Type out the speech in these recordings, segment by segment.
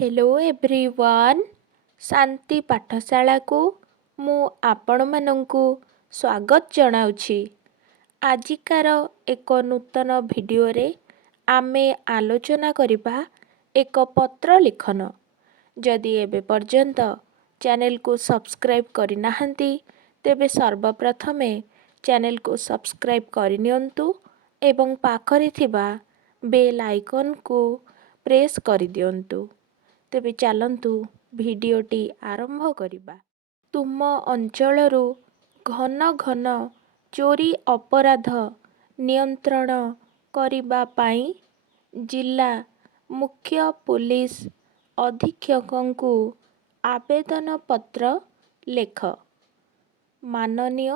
Hello everyone शांति पाठशाला को मु आपण मानंकु स्वागत जनाउछि। आजिकार एक नूतन भिडियो रे आमे आलोचना करिबा एक पत्र लिखन। जदि एबे पर्यंत चैनल को सब्सक्राइब करिनाहंती तेबे सर्वप्रथमे चैनल को सब्सक्राइब करिनियंतु एवं पाखरे थिबा बेल आइकन को प्रेस करि दियंतु। तेबे चलंतु भिडियोटी आरंभ करिबा। तुम अंचलरू घन घन चोरी अपराध नियंत्रण करिबा पाई जिला मुख्य पुलिस अधीक्षकंकु आवेदन पत्र लेख। माननीय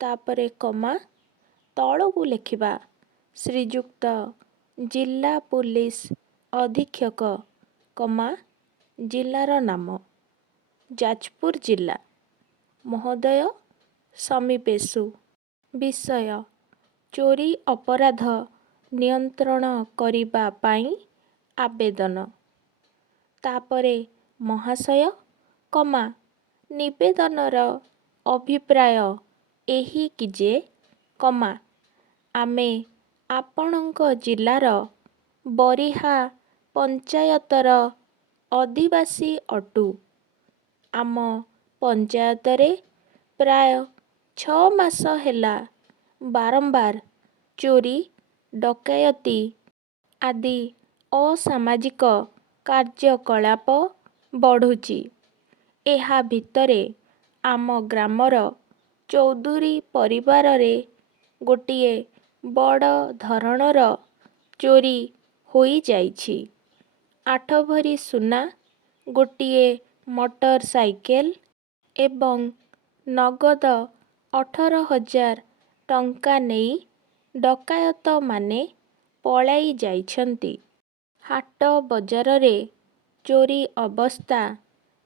तापरे कमा तळकु लेखिबा श्रीयुक्त जिला पुलिस अधीक्षक कमा जिलार नाम जाजपुर जिला महोदय समीपेशु विषय चोरी अपराध नियंत्रण करिबा पाई आवेदन। तापरे महाशय कमा निवेदनर अभिप्राय एही कि जे कमा आमे आपणक जिलार बरिहा पंचायतर अधिवासी अटु। आम पंचायतरे प्राय 6 मास हेला बारंबार चोरी डकैती आदि असामाजिक कार्यकलाप बढ़ुची। एहा भितरे आम ग्रामर चौधुरी परिवार रे गोटिए बड़ धरणर चोरी होई जाइछि। 8 भरी सुना गोटिए मोटर साइकेल एवं नगद 18,000 टंका नेई डकायत माने पलाई जाइछंती। हाट बजार रे चोरी अवस्था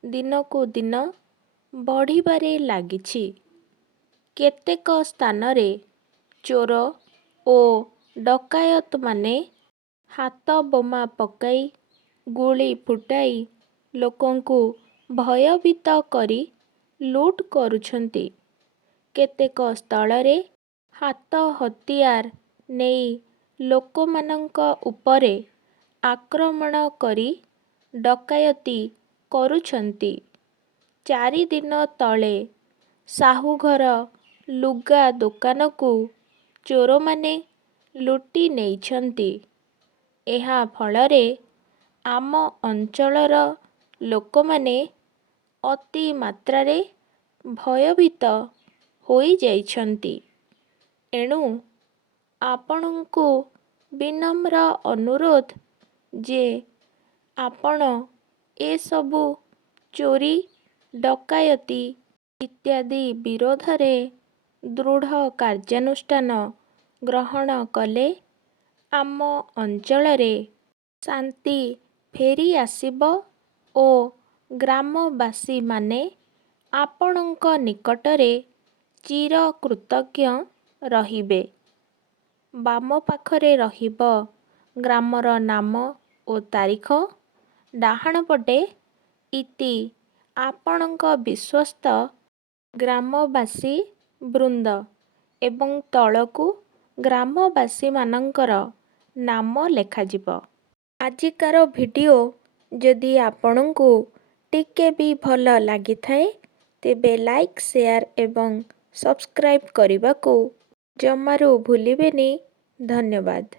दिनकु दिन बढ़िबारे लागिछि। केतेक स्थान रे चोर ओ डकायत माने हाथ बोमा पकाई गुली फुटाई लोकंकु भयभीत करी लूट करुछंती। केतेक स्थल रे हाथ हथियार नेई लोकमानंक उपरे आक्रमण करी डकायती करुछंती। 4 दिन तले साहुघर लुगा दुकान को चोर माने लुटी नेइछंती। एहा फलरे आम अंचलर लोकमाने अति मात्रारे भयभीत होई जाइछंती। एणु आपणंकु विनम्र अनुरोध जे आपण ए सबु चोरी डकायती इत्यादि विरोध रे दृढ़ कार्यानुष्ठान ग्रहण कले आम अंचल रे शांति फेरी आसिब ओ ग्रामवासी माने आपणंक निकटरे चिर कृतज्ञ रहिबे। बाम पाखरे रहिब ग्रामर नाम ओ तारीख, डाहाण पटे इति आपणंक विश्वस्त ग्रामवासी वृंद एवं तळकु ग्रामवासी मानंकर नाम लेखाजिब। आजिकार भिडियो जदि आपणंकु टिके भी भल लागि थाए तेबे लाइक शेयर एवं सब्सक्राइब करने को जमारू भूलिबेनी। धन्यवाद।